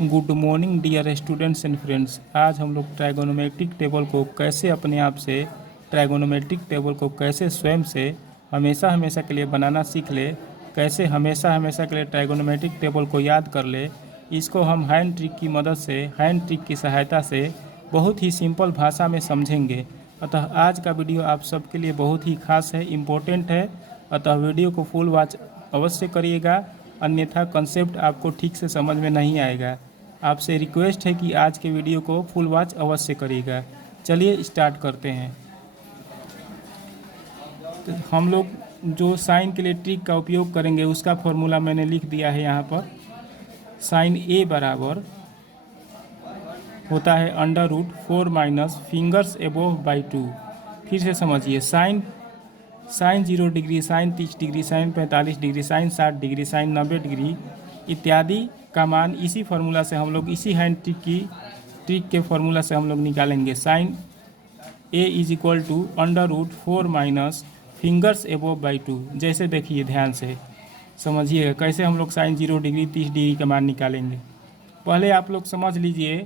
Good morning dear students and friends. आज हम लोग ट्राइगोनोमेट्रिक टेबल को कैसे अपने आप से ट्राइगोनोमेट्रिक टेबल को कैसे स्वयं से हमेशा हमेशा के लिए बनाना सीख ले, कैसे हमेशा हमेशा के लिए ट्राइगोनोमेट्रिक टेबल को याद कर ले, इसको हम हैंड ट्रिक की मदद से, हैंड ट्रिक की सहायता से बहुत ही सिंपल भाषा में समझेंगे। अतः आज का वीडियो आप सबके लिए बहुत ही खास है, इम्पोर्टेंट है। अतः वीडियो को फुल वॉच अवश्य करिएगा, अन्यथा कंसेप्ट आपको ठीक से समझ में नहीं आएगा। आपसे रिक्वेस्ट है कि आज के वीडियो को फुल वॉच अवश्य करिएगा। चलिए स्टार्ट करते हैं। तो हम लोग जो साइन के लिए ट्रिक का उपयोग करेंगे उसका फॉर्मूला मैंने लिख दिया है यहाँ पर। साइन ए बराबर होता है √4 माइनस फिंगर्स एबोव बाई 2। फिर से समझिए, sine 0 degree, sine 30 degree, sine 45 degree, sine 60 degree, sine 90 degree इत्यादि का मान इसी फार्मूला से हम लोग, इसी हैंड ट्रिक के फार्मूला से हम लोग निकालेंगे। Sine A is equal to √4 minus fingers above by 2। जैसे देखिए, ध्यान से समझिएगा कैसे हम लोग साइन 0 डिग्री 30 डिग्री का मान निकालेंगे। पहले आप लोग समझ लीजिए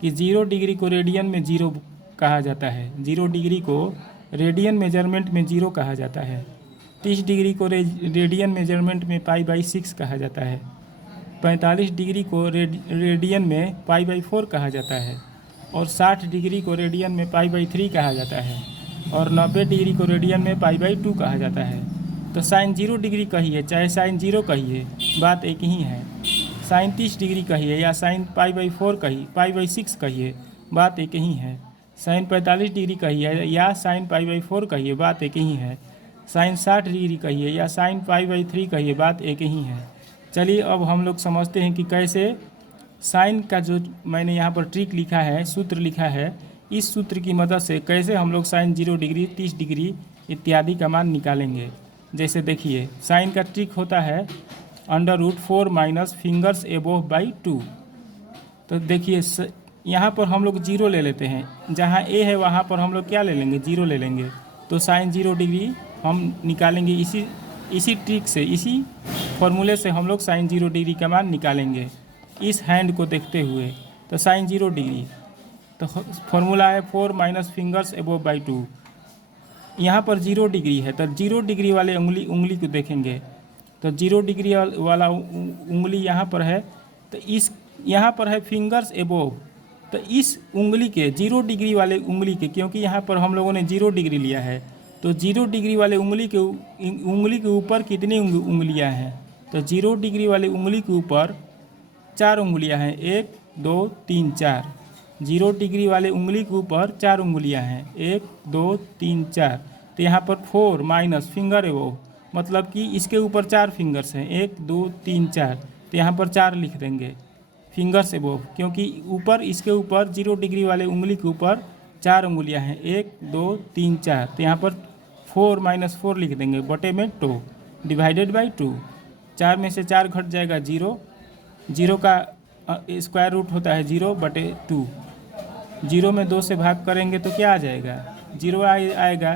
कि 0 डिग्री को रेडियन में 0 कहा जाता है। 0 डिग्री को रेडियन मेजरमेंट में 0 कहा जाता है। 30 डिग्री को रेडियन मेजरमेंट में π/6 कहा जाता है। 45 डिग्री को रेडियन में π/4 कहा जाता है। और 60 डिग्री को रेडियन में π/3 कहा जाता है। और 90 डिग्री को रेडियन में π/2 कहा जाता है। तो साइन 0 डिग्री कहिए चाहे साइन 0 कहिए, बात एक ही है। साइन 30 डिग्री कहिए या साइन π/4 कहिए, π/6 कहिए, बात एक ही है। साइन 45 डिग्री कहिए या साइन π/4 कहिए, बात एक ही है। साइन 60 डिग्री कहिए या साइन π/3 कहिए, बात एक ही है। चलिए अब हम लोग समझते हैं कि कैसे साइन का जो मैंने यहाँ पर ट्रिक लिखा है, सूत्र लिखा है, इस सूत्र की मदद से कैसे हम लोग साइन 0 डिग्री 30 डिग्री इत्यादि का मान निकालेंगे। जैसे देखिए, साइन का ट्रिक होता है √4 माइनस फिंगर्स एबोव बाई 2। तो देखिए यहाँ पर हम लोग 0 ले लेते हैं, जहाँ ए है वहाँ पर हम लोग क्या ले लेंगे, 0 ले लेंगे। तो साइन 0 डिग्री हम निकालेंगे इसी ट्रिक से, इसी फॉर्मूले से हम लोग साइन 0 डिग्री का मान निकालेंगे इस हैंड को देखते हुए। तो साइन 0 डिग्री, तो फॉर्मूला है 4 माइनस फिंगर्स एबोव बाई 2। यहाँ पर 0 डिग्री है, तो 0 डिग्री वाले उंगली को देखेंगे। तो 0 डिग्री वाला उंगली यहाँ पर है, तो इस यहाँ पर है फिंगर्स एबोव। तो इस उंगली के 0 डिग्री वाले उंगली के, क्योंकि यहाँ पर हम लोगों ने 0 डिग्री लिया है, तो 0 डिग्री वाले उंगली के ऊपर कितनी उंगलियां हैं। तो 0 डिग्री वाले उंगली के ऊपर 4 उंगलियां हैं, 1 2 3 4। 0 डिग्री वाले उंगली के ऊपर 4 उंगलियां हैं, 1 2 3 4। तो यहाँ पर 4 माइनस फिंगर एबोव, मतलब कि इसके ऊपर 4 फिंगर्स हैं, 1 2 3 4। तो यहाँ पर 4 लिख देंगे फिंगर्स एबोव, क्योंकि ऊपर इसके ऊपर 0 डिग्री वाले उंगली के ऊपर 4 उंगलियां हैं, 1 2 3 4। तो यहाँ पर 4 माइनस 4 लिख देंगे, बटे में 2 डिवाइडेड बाई 2। 4 में से 4 घट जाएगा 0, 0 का स्क्वायर रूट होता है 0 बटे 2। 0 में 2 से भाग करेंगे तो क्या आ जाएगा, 0 आएगा।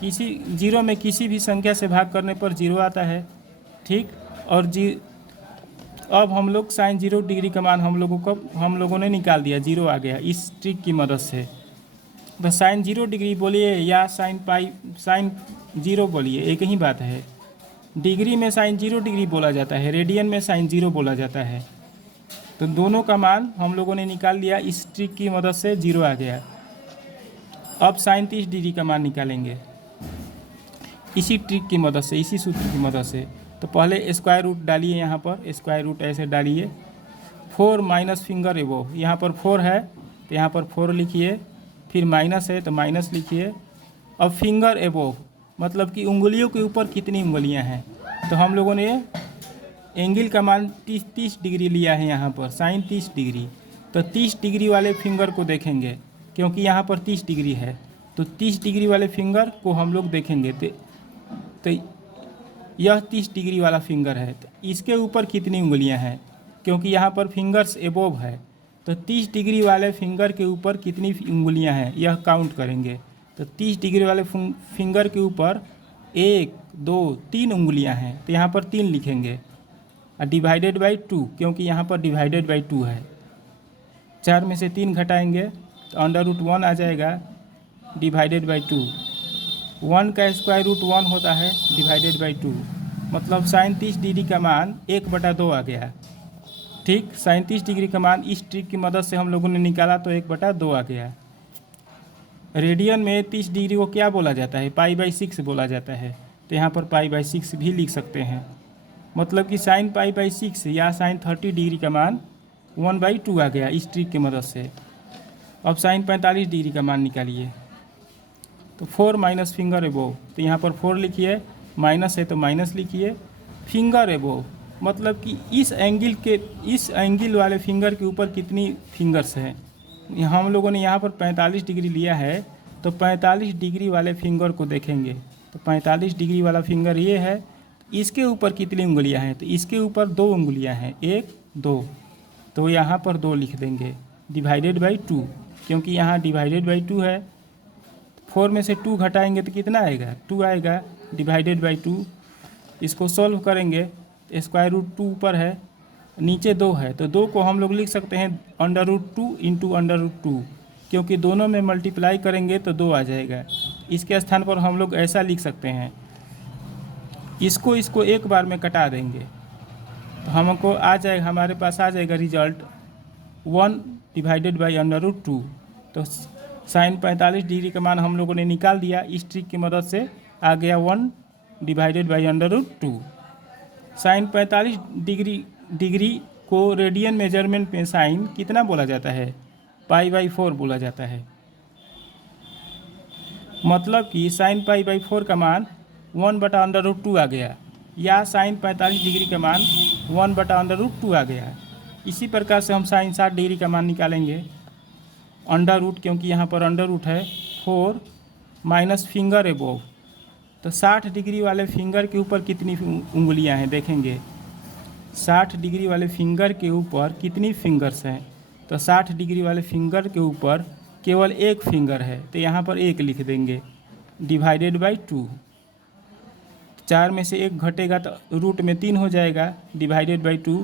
किसी 0 में किसी भी संख्या से भाग करने पर 0 आता है, ठीक। और अब हम लोग साइन 0 डिग्री का मान हम लोगों ने निकाल दिया, 0 आ गया इस ट्रिक की मदद से। तो साइन 0 डिग्री बोलिए या साइन 0 बोलिए, एक ही बात है। डिग्री में साइन 0 डिग्री बोला जाता है, रेडियन में साइन 0 बोला जाता है। तो दोनों का मान हम लोगों ने निकाल लिया, इस ट्रिक की मदद से 0 आ गया। अब साइन 30 डिग्री का मान निकालेंगे इसी ट्रिक की मदद से, इसी सूत्र की मदद से। तो पहले स्क्वायर रूट डालिए, यहाँ पर स्क्वायर रूट ऐसे डालिए। 4 माइनस फिंगर एबोव, यहाँ पर 4 है तो यहाँ पर 4 लिखिए, फिर माइनस है तो माइनस लिखिए। अब फिंगर एबोव मतलब कि उंगलियों के ऊपर कितनी उंगलियां हैं। तो हम लोगों ने एंगल का मान 30 डिग्री लिया है, यहाँ पर साइन 30 डिग्री। तो 30 डिग्री वाले फिंगर को देखेंगे, क्योंकि यहाँ पर 30 डिग्री है, तो 30 डिग्री वाले फिंगर को हम लोग देखेंगे। तो यह 30 डिग्री वाला फिंगर है, तो इसके ऊपर कितनी उंगलियां हैं, क्योंकि यहाँ पर फिंगर्स एबोव है। तो 30 डिग्री वाले फिंगर के ऊपर कितनी उंगलियां हैं यह काउंट करेंगे। तो 30 डिग्री वाले फिंगर के ऊपर 1 2 3 उंगलियां हैं, तो यहाँ पर 3 लिखेंगे। डिवाइडेड बाई 2, क्योंकि यहाँ पर डिवाइडेड बाई 2 है। 4 में से 3 घटाएंगे तो √1 आ जाएगा डिवाइडेड बाई 2। 1 का स्क्वायर रूट 1 होता है डिवाइडेड बाई 2, मतलब साइन 30 डिग्री का मान 1/2 आ गया। ठीक, साइन 30 डिग्री का मान इस ट्रिक की मदद से हम लोगों ने निकाला तो 1/2 आ गया। रेडियन में 30 डिग्री को क्या बोला जाता है? π/6 बोला जाता है, तो यहाँ पर π/6 भी लिख सकते हैं। मतलब कि साइन π/6 या साइन 30 डिग्री का मान 1/2 आ गया इस ट्रिक की मदद से। अब साइन 45 डिग्री का मान निकालिए, तो 4 माइनस फिंगर एबोव, तो यहाँ पर 4 लिखिए, माइनस है तो माइनस लिखिए। फिंगर एबोव मतलब कि इस एंगल वाले फिंगर के ऊपर कितनी फिंगर्स हैं। हम लोगों ने यहाँ पर 45 डिग्री लिया है, तो 45 डिग्री वाले फिंगर को देखेंगे तो 45 डिग्री वाला फिंगर ये है, इसके ऊपर कितनी उंगलियाँ हैं? तो इसके ऊपर 2 उंगलियाँ हैं, 1 2, तो यहाँ पर 2 लिख देंगे डिवाइडेड बाई 2, क्योंकि यहाँ डिवाइडेड बाई 2 है। 4 में से 2 घटाएंगे तो कितना आएगा? 2 आएगा डिवाइडेड बाई 2। इसको सॉल्व करेंगे, स्क्वायर रूट 2 ऊपर है, नीचे 2 है, तो 2 को हम लोग लिख सकते हैं √2 इंटू √2, क्योंकि दोनों में मल्टीप्लाई करेंगे तो 2 आ जाएगा। इसके स्थान पर हम लोग ऐसा लिख सकते हैं, इसको एक बार में कटा देंगे तो हमको आ जाएगा, हमारे पास आ जाएगा रिजल्ट 1 डिवाइडेड बाई √2। तो साइन 45 डिग्री का मान हम लोगों ने निकाल दिया इस ट्रिक की मदद से, आ गया 1 डिवाइडेड बाई √2। साइन 45 डिग्री को रेडियन मेजरमेंट में साइन कितना बोला जाता है? π/4 बोला जाता है। मतलब कि साइन π/4 का मान 1/√2 आ गया, या साइन 45 डिग्री का मान 1/√2 आ गया। इसी प्रकार से हम साइन 60 डिग्री का मान निकालेंगे, अंडर रूट, क्योंकि यहाँ पर अंडर रूट है, 4 माइनस फिंगर एबोव, तो 60 डिग्री वाले फिंगर के ऊपर कितनी उंगलियां हैं देखेंगे। 60 डिग्री वाले फिंगर के ऊपर कितनी फिंगर्स हैं? तो 60 डिग्री वाले फिंगर के ऊपर केवल एक फिंगर है, तो यहाँ पर 1 लिख देंगे डिवाइडेड बाई 2। 4 में से 1 घटेगा तो रूट में 3 हो जाएगा डिवाइडेड बाई 2,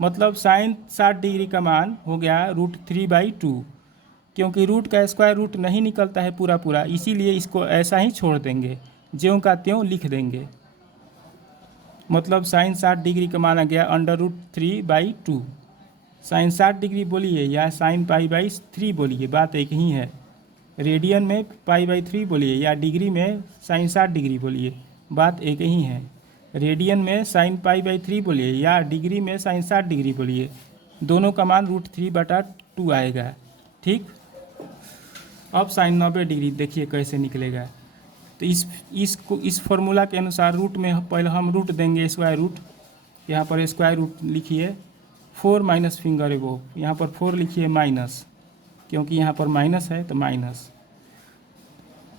मतलब साइन 60 डिग्री का मान हो गया √3/2। क्योंकि रूट का स्क्वायर रूट नहीं निकलता है पूरा, इसीलिए इसको ऐसा ही छोड़ देंगे, ज्यों का त्यों लिख देंगे। मतलब साइन 60 डिग्री का मान आ गया √3/2। साइन 60 डिग्री बोलिए या साइन π/3 बोलिए, बात एक ही है। रेडियन में π/3 बोलिए या डिग्री में साइन 60 डिग्री बोलिए, बात एक ही है। रेडियन में साइन π/3 बोलिए या डिग्री में साइन 60 डिग्री बोलिए, दोनों का मान √3/2 आएगा। ठीक, अब साइन 90 डिग्री देखिए कैसे निकलेगा। तो इस फॉर्मूला के अनुसार रूट में पहले हम रूट देंगे, स्क्वायर रूट, यहाँ पर स्क्वायर रूट लिखिए, 4 माइनस फिंगर एबोव, यहाँ पर 4 लिखिए माइनस, क्योंकि यहाँ पर माइनस है तो माइनस।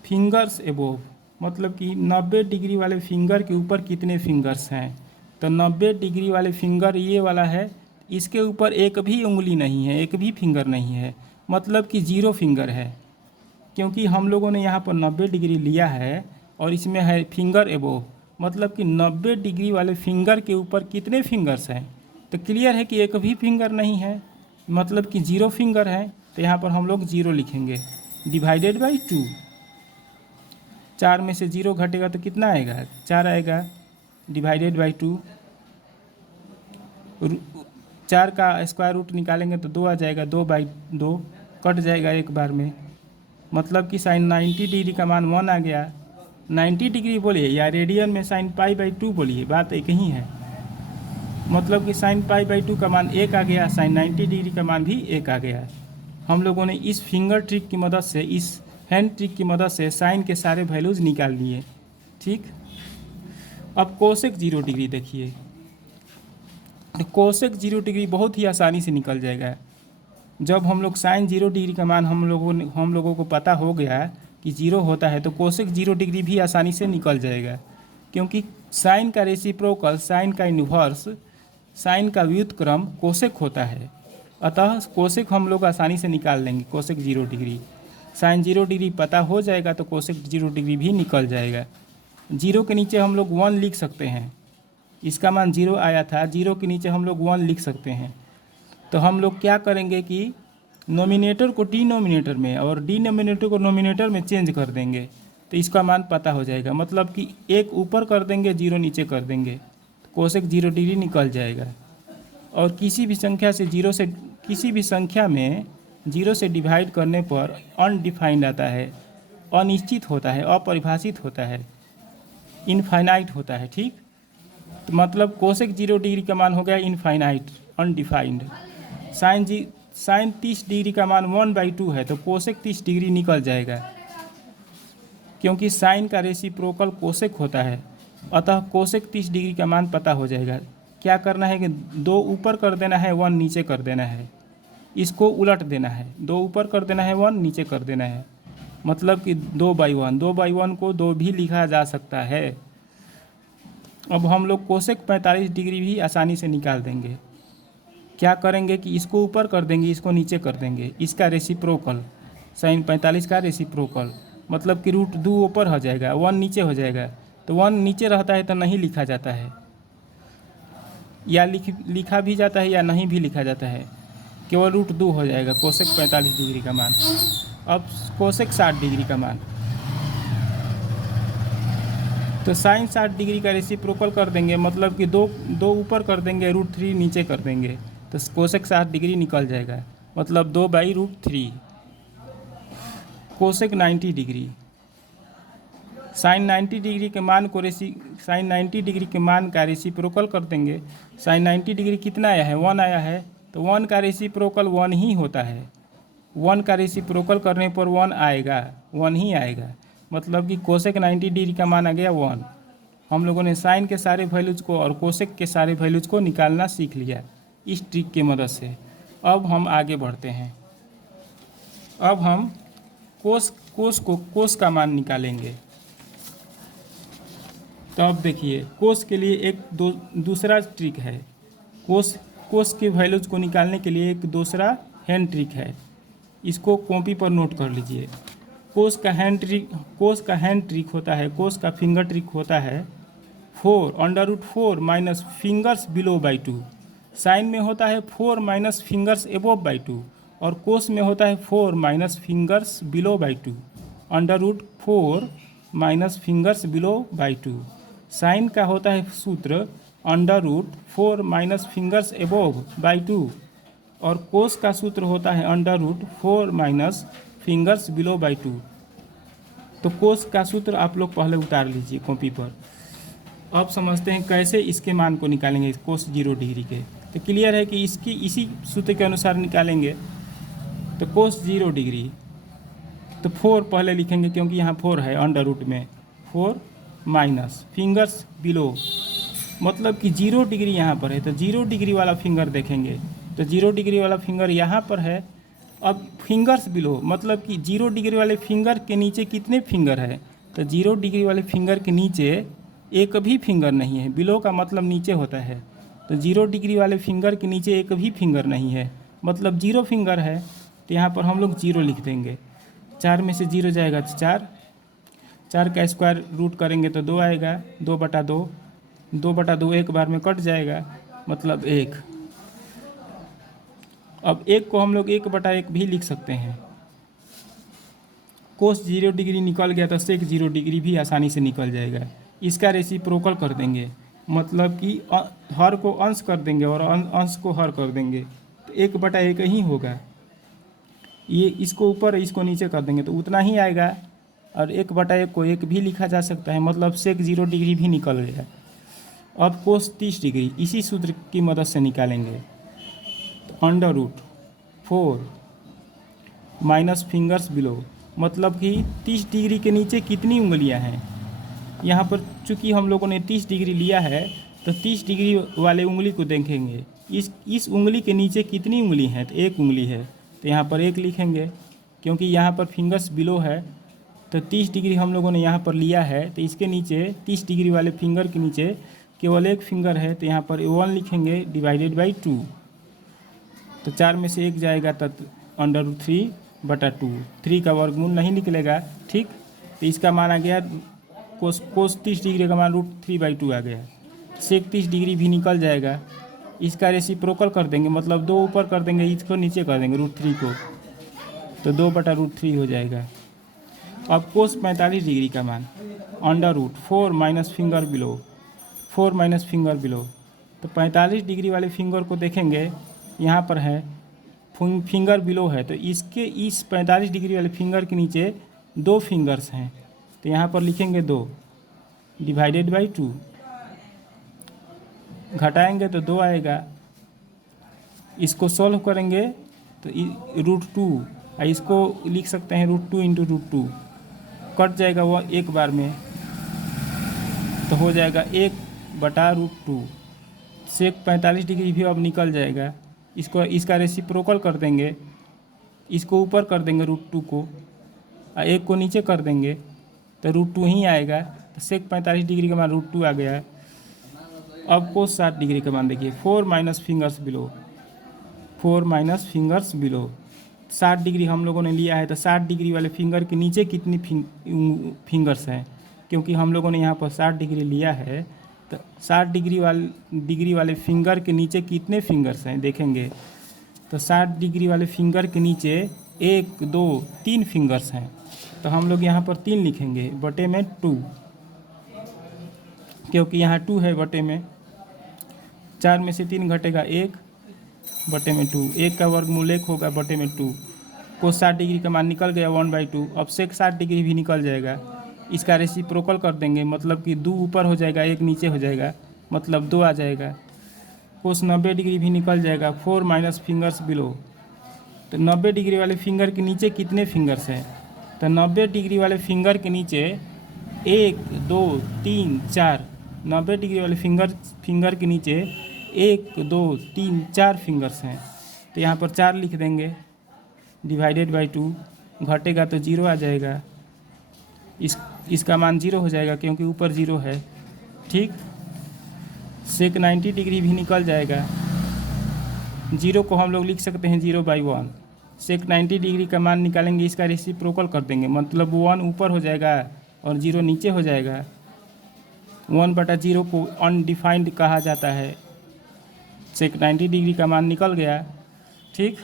फिंगर्स एबोव मतलब कि 90 डिग्री वाले फिंगर के ऊपर कितने फिंगर्स हैं? तो 90 डिग्री वाले फिंगर ये वाला है, इसके ऊपर एक भी उंगली नहीं है, एक भी फिंगर नहीं है, मतलब कि 0 फिंगर है। क्योंकि हम लोगों ने यहाँ पर 90 डिग्री लिया है और इसमें है फिंगर एबोव, मतलब कि 90 डिग्री वाले फिंगर के ऊपर कितने फिंगर्स हैं? तो क्लियर है कि एक भी फिंगर नहीं है, मतलब कि 0 फिंगर है, तो यहाँ पर हम लोग 0 लिखेंगे डिवाइडेड बाई 2। 4 में से 0 घटेगा तो कितना आएगा? 4 आएगा डिवाइडेड बाई 2। 4 का स्क्वायर रूट निकालेंगे तो 2 आ जाएगा, 2/2 कट जाएगा एक बार में, मतलब कि साइन 90 डिग्री का मान 1 आ गया। 90 डिग्री बोलिए या रेडियन में साइन π/2 बोलिए, बात एक ही है। मतलब कि साइन π/2 का मान 1 आ गया, साइन 90 डिग्री का मान भी 1 आ गया। हम लोगों ने इस फिंगर ट्रिक की मदद से, इस हैंड ट्रिक की मदद से साइन के सारे वैल्यूज़ निकाल लिए। ठीक, अब कोसेक 0 डिग्री देखिए, तो कोसेक 0 डिग्री बहुत ही आसानी से निकल जाएगा। जब हम लोग साइन 0 डिग्री का मान हम लोगों को पता हो गया कि 0 होता है, तो कोसेक 0 डिग्री भी आसानी से निकल जाएगा। क्योंकि साइन का रेसिप्रोकल, साइन का इन्वर्स, साइन का व्युत्क्रम कोसेक होता है, अतः कोसेक हम लोग आसानी से निकाल लेंगे। कोसेक 0 डिग्री, साइन 0 डिग्री पता हो जाएगा तो कोसेक 0 डिग्री भी निकल जाएगा। 0 के नीचे हम लोग 1 लिख सकते हैं, इसका मान 0 आया था, 0 के नीचे हम लोग 1 लिख सकते हैं। तो हम लोग क्या करेंगे कि नोमिनेटर को डिनोमिनेटर में और डिनोमिनेटर को नोमिनेटर में चेंज कर देंगे तो इसका मान पता हो जाएगा। मतलब कि एक ऊपर कर देंगे, जीरो नीचे कर देंगे, तो कोसेक 0 डिग्री निकल जाएगा। और किसी भी संख्या में 0 से डिवाइड करने पर अनडिफाइंड आता है, अनिश्चित होता है, अपरिभाषित होता है, इनफाइनाइट होता है। ठीक, तो मतलब कोसेक 0 डिग्री का मान हो गया इनफाइनाइट, अनडिफाइंड। साइन 30 डिग्री का मान 1/2 है, तो कोसेक 30 डिग्री निकल जाएगा, क्योंकि साइन का रेसिप्रोकल कोसेक होता है। अतः कोसेक 30 डिग्री का मान पता हो जाएगा। क्या करना है कि 2 ऊपर कर देना है, 1 नीचे कर देना है, इसको उलट देना है। 2 ऊपर कर देना है, 1 नीचे कर देना है, मतलब कि 2/1 को 2 भी लिखा जा सकता है। अब हम लोग कोसेक 45 डिग्री भी आसानी से निकाल देंगे। क्या करेंगे कि इसको ऊपर कर देंगे, इसको नीचे कर देंगे, इसका रेसिप्रोकल, साइन 45 का रेसिप्रोकल, मतलब कि √2 ऊपर हो जाएगा, 1 नीचे हो जाएगा। तो 1 नीचे रहता है तो नहीं लिखा जाता है, या लिखा भी जाता है या नहीं भी लिखा जाता है, केवल √2 हो जाएगा कोसेक 45 डिग्री का मान। अब कोसेक 60 डिग्री का मान, तो साइन 60 डिग्री का रेसिप्रोकल कर देंगे, मतलब कि दो ऊपर कर देंगे, √3 नीचे कर देंगे, तो कोसेक 60 डिग्री निकल जाएगा, मतलब 2/√3। कोसेक 90 डिग्री, साइन 90 डिग्री के मान को साइन 90 डिग्री के मान का रेसिप्रोकल कर देंगे। साइन 90 डिग्री कितना आया है, 1 आया है, तो 1 का रेसिप्रोकल 1 ही होता है। 1 का रेसिप्रोकल करने पर 1 आएगा, 1 ही आएगा, मतलब कि कोसेक 90 डिग्री का मान आ गया 1। हम लोगों ने साइन के सारे वैल्यूज को और कोसेक के सारे वैल्यूज को निकालना सीख लिया इस ट्रिक की मदद से। अब हम आगे बढ़ते हैं। अब हम कोस का मान निकालेंगे। तो अब देखिए, कोस के लिए एक दूसरा ट्रिक है। कोस के वैल्यूज को निकालने के लिए एक दूसरा हैंड ट्रिक है, इसको कॉपी पर नोट कर लीजिए। कोस का हैंड ट्रिक होता है, कोस का फिंगर ट्रिक होता है 4 minus fingers below by 2। Sine में होता है 4 माइनस फिंगर्स एबोव बाई 2, और कोस में होता है 4 minus fingers below by 2। √4 minus fingers below by 2। Sine का होता है सूत्र √4 माइनस फिंगर्स एबोव बाई 2, और कोस का सूत्र होता है √4 माइनस फिंगर्स बिलो बाई 2। तो कोस का सूत्र आप लोग पहले उतार लीजिए कॉपी पर। अब समझते हैं कैसे इसके मान को निकालेंगे, कोस 0 डिग्री के। तो क्लियर है कि इसी सूत्र के अनुसार निकालेंगे। तो कोस 0 डिग्री, तो 4 पहले लिखेंगे क्योंकि यहाँ 4 है √ में, 4 माइनस फिंगर्स बिलो, मतलब कि 0 डिग्री यहाँ पर है, तो 0 डिग्री वाला फिंगर देखेंगे, तो 0 डिग्री वाला फिंगर यहाँ पर है। अब फिंगर्स बिलो, मतलब कि 0 डिग्री वाले फिंगर के नीचे कितने फिंगर है, तो 0 डिग्री वाले फिंगर के नीचे एक भी फिंगर नहीं है। बिलो का मतलब नीचे होता है, तो 0 डिग्री वाले फिंगर के नीचे एक भी फिंगर नहीं है, मतलब 0 फिंगर है। तो यहाँ पर हम लोग 0 लिख देंगे। 4 में से 0 जाएगा तो 4 का स्क्वायर रूट करेंगे तो 2 आएगा, 2/2, 2/2 एक बार में कट जाएगा, मतलब 1। अब 1 को हम लोग 1/1 भी लिख सकते हैं। कोस 0 डिग्री निकल गया तो सेक 0 डिग्री भी आसानी से निकल जाएगा। इसका रेसिप्रोकल कर देंगे, मतलब कि हर को अंश कर देंगे और अंश को हर कर देंगे, तो 1/1 ही होगा। ये इसको ऊपर इसको नीचे कर देंगे तो उतना ही आएगा, और 1/1 को 1 भी लिखा जा सकता है, मतलब सेक 0 डिग्री भी निकल गया। अब कोस 30 डिग्री इसी सूत्र की मदद से निकालेंगे। तो √4 माइनस फिंगर्स बिलो, मतलब कि 30 डिग्री के नीचे कितनी उंगलियां हैं। यहाँ पर चूँकि हम लोगों ने 30 डिग्री लिया है, तो 30 डिग्री वाले उंगली को देखेंगे, इस उंगली के नीचे कितनी उंगली हैं, तो 1 उंगली है, तो यहाँ पर 1 लिखेंगे। क्योंकि यहाँ पर फिंगर्स बिलो है, तो 30 डिग्री हम लोगों ने यहाँ पर लिया है, तो इसके नीचे 30 डिग्री वाले फिंगर के नीचे केवल 1 फिंगर है, तो यहाँ पर 1 लिखेंगे डिवाइडेड बाई 2। तो 4 में से 1 जाएगा तो √3/2, 3 का वर्गमूल नहीं निकलेगा। ठीक, तो इसका मान आ गया कोस 30 डिग्री का मान √3/2 आ गया। सेक 30 डिग्री भी निकल जाएगा, इसका रेसिप्रोकल कर देंगे, मतलब 2 ऊपर कर देंगे, इसको नीचे कर देंगे √3 को, तो 2/√3 हो जाएगा। अब कोस 45 डिग्री का मान √4 minus finger below, 4 minus finger below, तो 45 डिग्री वाले फिंगर को देखेंगे, यहाँ पर है फिंगर बिलो है, तो इसके इस 45 डिग्री वाले फिंगर के नीचे 2 फिंगर्स हैं, तो यहाँ पर लिखेंगे 2 डिवाइडेड बाई 2, घटाएंगे तो 2 आएगा, इसको सॉल्व करेंगे तो √2, इसको लिख सकते हैं √2 इंटू √2, कट जाएगा वह एक बार में, तो हो जाएगा 1/√2। सेक 45 डिग्री भी अब निकल जाएगा, इसको इसका रेसिप्रोकल कर देंगे, इसको ऊपर कर देंगे √2 को, और 1 को नीचे कर देंगे तो √2 ही आएगा, तो सेक 45 डिग्री का मान √2 आ गया। अब कोस 60 डिग्री का मान देखिए, 4 minus fingers below, 4 minus fingers below, 60 degree हम लोगों ने लिया है, तो 60 डिग्री वाले फिंगर के नीचे कितनी फिंगर्स हैं, क्योंकि हम लोगों ने यहाँ पर 60 डिग्री लिया है, तो 60 डिग्री वाले फिंगर के नीचे कितने फिंगर्स हैं देखेंगे, तो 60 डिग्री वाले फिंगर के नीचे 1 2 3 फिंगर्स हैं, तो हम लोग यहाँ पर 3 लिखेंगे बटे में 2, क्योंकि यहाँ 2 है बटे में, 4 में से 3 घटेगा 1 बटे में 2, 1 का वर्गमूल 1 होगा बटे में 2, को 60 डिग्री का मान निकल गया 1/2। अब सेक 60 डिग्री भी निकल जाएगा, इसका रेसिप्रोकल कर देंगे, मतलब कि 2 ऊपर हो जाएगा 1 नीचे हो जाएगा, मतलब 2 आ जाएगा। कोस 90 डिग्री भी निकल जाएगा, 4 माइनस फिंगर्स बिलो, तो 90 डिग्री वाले फिंगर के नीचे कितने फिंगर्स हैं, तो 90 डिग्री वाले फिंगर के नीचे 1 2 3 4, 90 डिग्री वाले फिंगर के नीचे 1 2 3 4 फिंगर्स हैं, तो यहाँ पर 4 लिख देंगे डिवाइडेड बाई 2, घटेगा तो 0 आ जाएगा, इसका मान 0 हो जाएगा क्योंकि ऊपर 0 है। ठीक, सेक 90 डिग्री भी निकल जाएगा, 0 को हम लोग लिख सकते हैं 0/1, सेक 90 डिग्री का मान निकालेंगे, इसका रेसिप्रोकल कर देंगे, मतलब 1 ऊपर हो जाएगा और 0 नीचे हो जाएगा। 1/0 को अनडिफाइंड कहा जाता है। सेक 90 डिग्री का मान निकल गया। ठीक,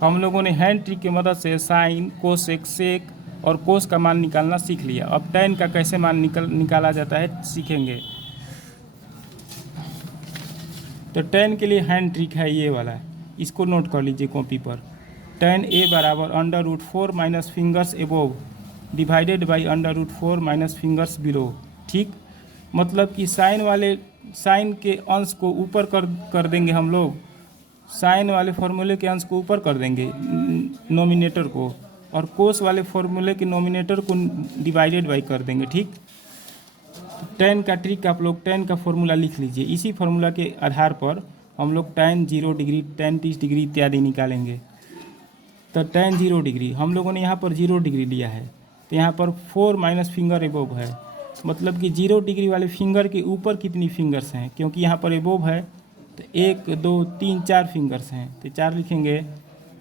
हम लोगों ने हैंड ट्रिक की मदद से साइन, कोसेक, सेक और कोस का मान निकालना सीख लिया। अब टैन का कैसे मान निकाला जाता है सीखेंगे। तो टैन के लिए हैंड ट्रिक है ये वाला, इसको नोट कर लीजिए कॉपी पर। टैन ए बराबर √4 minus fingers above divided by √4 minus fingers below. ठीक, मतलब कि साइन के अंश को ऊपर कर देंगे हम लोग, साइन वाले फॉर्मूले के अंश को ऊपर कर देंगे नोमिनेटर को, और कोस वाले फॉर्मूले के नोमिनेटर को डिवाइडेड बाई कर देंगे। ठीक, टैन का ट्रिक आप लोग टैन का फॉर्मूला लिख लीजिए, इसी फॉर्मूला के आधार पर हम लोग टैन 0 डिग्री, टैन 30 डिग्री इत्यादि निकालेंगे। तो टैन 0 डिग्री हम लोगों ने यहाँ पर 0 डिग्री लिया है, तो यहाँ पर 4 माइनस फिंगर एबोव है, मतलब कि 0 डिग्री वाले फिंगर के ऊपर कितनी फिंगर्स हैं, क्योंकि यहाँ पर एबोव है तो 1 2 3 4 फिंगर्स हैं, तो 4 लिखेंगे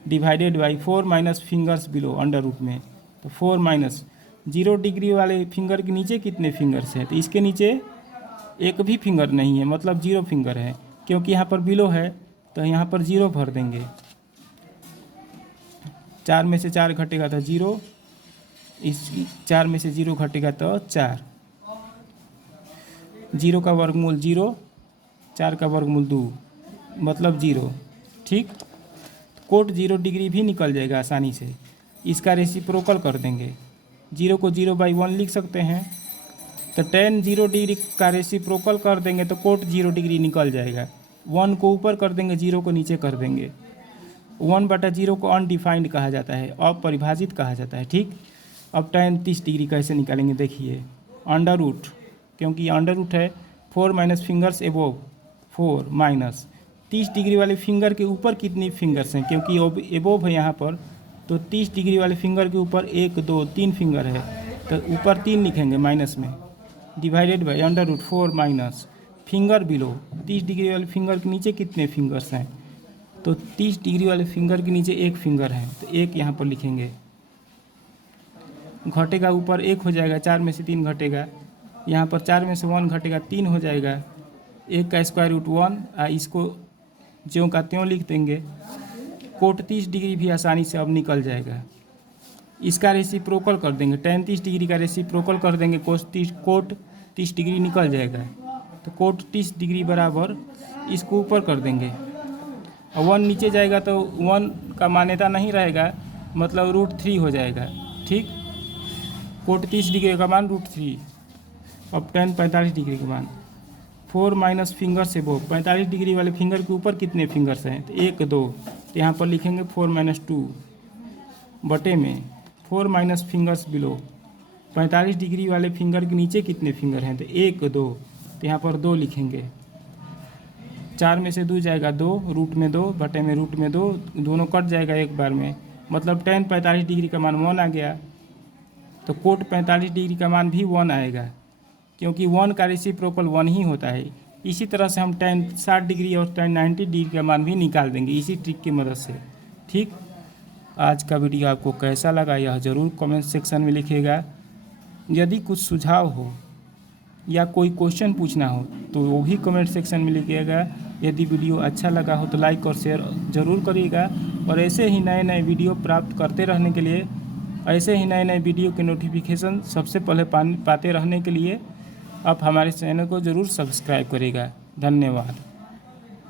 divided by 4 minus fingers below under root में, तो 4 माइनस 0 डिग्री वाले फिंगर के नीचे कितने फिंगर्स हैं, तो इसके नीचे एक भी फिंगर नहीं है, मतलब 0 फिंगर है, क्योंकि यहाँ पर बिलो है तो यहाँ पर 0 भर देंगे। 4 में से 4 घटेगा तो 0, इस 4 में से 0 घटेगा तो 4, 0 का वर्गमूल 0, 4 का वर्गमूल 2, मतलब 0। ठीक, कोट 0 डिग्री भी निकल जाएगा आसानी से, इसका रेसिप्रोकल कर देंगे, 0 को 0/1 लिख सकते हैं, तो टैन 0 डिग्री का रेसिप्रोकल कर देंगे तो कोट 0 डिग्री निकल जाएगा। 1 को ऊपर कर देंगे, 0 को नीचे कर देंगे। 1/0 को अनडिफाइंड कहा जाता है, अपरिभाषित कहा जाता है। ठीक, अब टैन 30 डिग्री कैसे निकालेंगे देखिए, अंडर रूट, क्योंकि अंडर रूट है 4 minus fingers above 4 minus 30 degree वाले फिंगर के ऊपर कितनी फिंगर्स हैं, क्योंकि एबोव है यहाँ पर, तो 30 डिग्री वाले फिंगर के ऊपर 1 2 3 फिंगर है, तो ऊपर 3 लिखेंगे माइनस में, divided by √4 minus finger below, 30 degree वाले फिंगर के नीचे कितने फिंगर्स हैं, तो 30 डिग्री वाले फिंगर के नीचे 1 फिंगर है, तो 1 यहाँ पर लिखेंगे, घटेगा ऊपर 1 हो जाएगा, 4 में से 3 घटेगा, यहाँ पर 4 में से 1 घटेगा 3 हो जाएगा, 1 का स्क्वायर रूट 1, इसको ज्यों का त्यों लिख देंगे। कोट 30 डिग्री भी आसानी से अब निकल जाएगा। इसका रेसिप्रोकल कर देंगे, tan 30 डिग्री का रेसिप्रोकल कर देंगे, कोट 30 डिग्री निकल जाएगा। तो कोट 30 डिग्री बराबर इसको ऊपर कर देंगे और 1 नीचे जाएगा तो 1 का मान्यता नहीं रहेगा, मतलब √3 हो जाएगा। ठीक, कोट 30 डिग्री का मान √3। अब tan 45 डिग्री का मान 4 माइनस फिंगर्स एबोव, 45 डिग्री वाले फिंगर के ऊपर कितने फिंगर्स हैं? तो 1 2, तो यहाँ पर लिखेंगे 4 माइनस 2 बटे में 4 माइनस फिंगर्स बिलो, 45 डिग्री वाले फिंगर के नीचे कितने फिंगर हैं? तो 1 2, तो यहाँ पर 2 लिखेंगे। 4 में से 2 जाएगा 2, रूट में 2 बटे में रूट में 2, दोनों कट जाएगा एक बार में, मतलब tan 45 डिग्री का मान 1 आ गया। तो कोट 45 डिग्री का मान भी 1 आएगा, क्योंकि 1 का रेसिप्रोकल 1 ही होता है। इसी तरह से हम tan 60 डिग्री और tan 90 डिग्री का मान भी निकाल देंगे इसी ट्रिक की मदद से। ठीक, आज का वीडियो आपको कैसा लगा यह ज़रूर कमेंट सेक्शन में लिखिएगा। यदि कुछ सुझाव हो या कोई क्वेश्चन पूछना हो तो वो भी कमेंट सेक्शन में लिखिएगा। यदि वीडियो अच्छा लगा हो तो लाइक और शेयर ज़रूर करिएगा, और ऐसे ही नए नए वीडियो प्राप्त करते रहने के लिए, ऐसे ही नए नए वीडियो के नोटिफिकेशन सबसे पहले पाते रहने के लिए आप हमारे चैनल को ज़रूर सब्सक्राइब करिएगा। धन्यवाद।